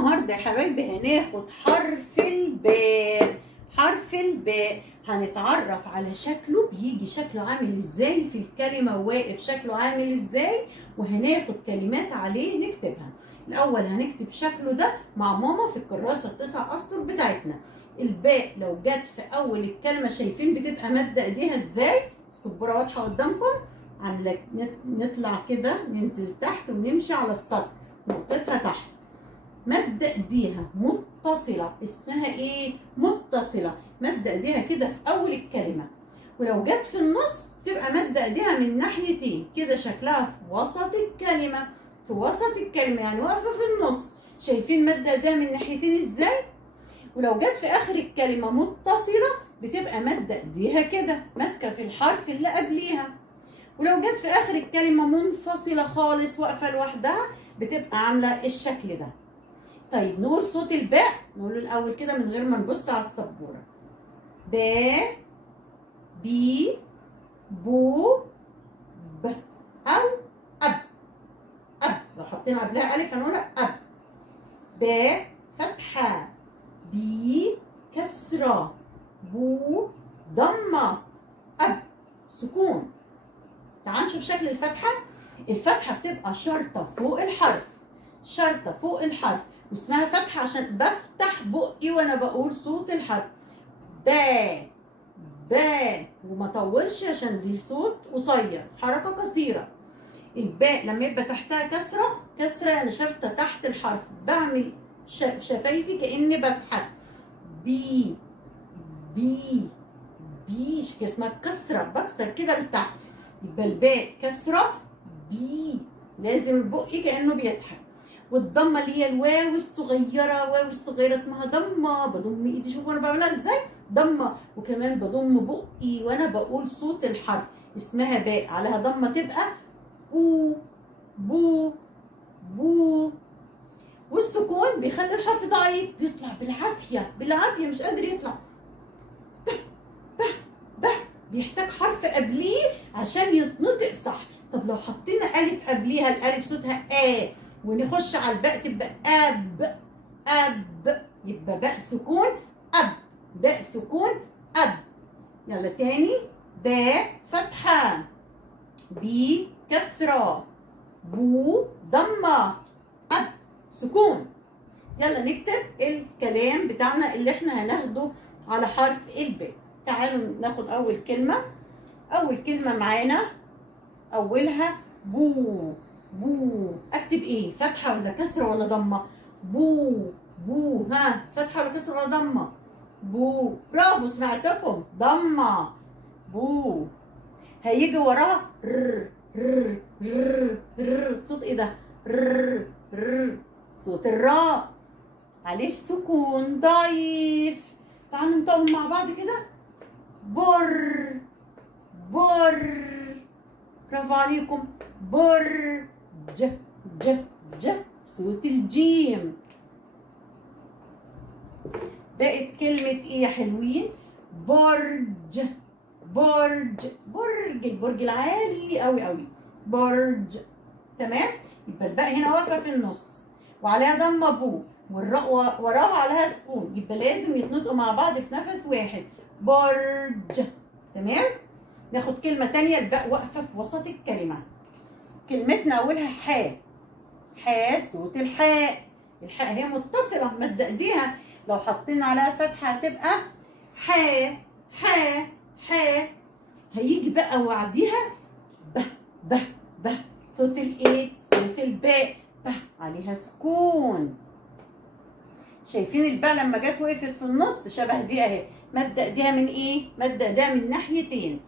النهارده يا حبايبي هناخد حرف الباء. حرف الباء هنتعرف على شكله، بيجي شكله عامل ازاي في الكلمة، وواقف شكله عامل ازاي، وهناخد كلمات عليه نكتبها. الأول هنكتب شكله ده مع ماما في الكراسة ال9 أسطر بتاعتنا. الباء لو جت في أول الكلمة شايفين بتبقى مادة إيديها ازاي؟ السبورة واضحة قدامكم؟ عاملة نطلع كده ننزل تحت ونمشي على السطر، نقطتها تحت. مادة ايديها متصلة اسمها ايه؟ متصلة. مادة ايديها كده في اول الكلمة، ولو جت في النص تبقى مادة ايديها من ناحيتين كده، شكلها في وسط الكلمة. في وسط الكلمة يعني واقفة في النص. شايفين مادة ايديها من ناحيتين ازاي؟ ولو جت في اخر الكلمة متصلة بتبقى مادة ايديها كده ماسكة في الحرف اللي قبليها. ولو جت في اخر الكلمة منفصلة خالص واقفة لوحدها بتبقى عاملة الشكل ده. طيب نقول صوت الباء، نقوله الأول كده من غير ما نبص على السبورة. با، بي، بو، ب، أو أب. أب لو حطينا قبلها ألف هنقولها أب. با فتحة، بي كسرة، بو ضمة، أب سكون. تعال نشوف شكل الفتحة. الفتحة بتبقى شرطة فوق الحرف، شرطة فوق الحرف، واسمها فتحة عشان بفتح بقي وانا بقول صوت الحرف. با با، وما طولش عشان دي صوت قصير، حركة قصيرة. الباء لما يبقى تحتها كسرة، كسرة يعني شرطة تحت الحرف، بعمل شفايفي كأني بضحك. بي بي بيش اسمها كسرة، بكسر كده لتحت. يبقى الباء كسرة بي، لازم بقي كأنه بيضحك. والضمه اللي هي الواو الصغيره، واو الصغيره اسمها ضمه، بضم ايدي، شوفوا انا بعملها ازاي، ضمه. وكمان بضم بقي وانا بقول صوت الحرف، اسمها باء، عليها ضمه تبقى بو بو بو. والسكون بيخلي الحرف ضعيف، بيطلع بالعافيه بالعافيه، مش قادر يطلع. ب بيحتاج حرف قبليه عشان يتنطق صح. طب لو حطينا الف قبليها، الالف صوتها ونخش على الباء تبقى اب. اب يبقى باء سكون اب، باء سكون اب. يلا تاني. باء فتحة، بي كسرة، بو ضمة، اب سكون. يلا نكتب الكلام بتاعنا اللي احنا هناخده على حرف الباء. تعالوا ناخد اول كلمة. اول كلمة معانا اولها بو. بو اكتب ايه؟ فتحه ولا كسره ولا ضمه؟ بو بو، ها فتحه ولا كسره ولا ضمه؟ بو، برافو سمعتكم، ضمه. بو. هيجي وراها ر ر ر ر، صوت ايه ده؟ ر ر، صوت الراء، عليه سكون ضعيف. تعالوا نطول مع بعض كده. بر بر، برافو عليكم. بر ج ج ج، صوت الجيم. بقت كلمة ايه يا حلوين؟ برج. برج، برج، البرج العالي قوي قوي، برج. تمام. يبقى الباء هنا واقفة في النص وعليها ضمة بو، والراء وراها عليها سكون، يبقى لازم يتنطقوا مع بعض في نفس واحد. برج. تمام. ناخد كلمة تانية، الباء واقفة في وسط الكلمة. كلمتنا أولها حاء. حاء، صوت الحاء. الحاء هي متصلة، مادة ايديها، لو حطينا عليها فتحة هتبقى حاء حاء حاء. هيجي بقى وعديها ب ب ب، صوت الايه؟ صوت الباء، ب عليها سكون. شايفين الباء لما جت وقفت في النص شبه دي اهي، مادة ايديها من ايه؟ مادة ايديها من ناحيتين.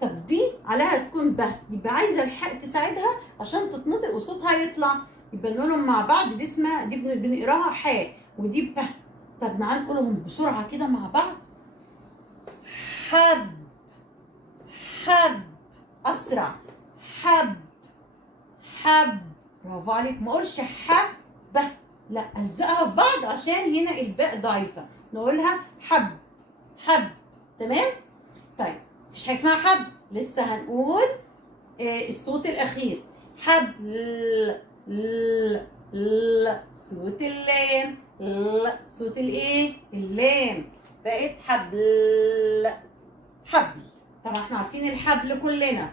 طب دي عليها سكون ب، يبقى عايزه الحاء تساعدها عشان تتنطق وصوتها يطلع، يبقى نقولهم مع بعض. دي اسمها، دي بنقراها حاء ودي ب. طب تعالوا نقولهم بسرعه كده مع بعض. حب حب، اسرع. حب حب، برافو عليك. ما اقولش حب، لا الزقها في بعض عشان هنا الباء ضعيفه، نقولها حب حب. تمام. طيب مفيش حاجه اسمها حب، لسه هنقول الصوت الاخير. حب ل ل صوت اللام، ل صوت الايه؟ اللام. بقت حبل، حبل. طبعا احنا عارفين الحبل كلنا.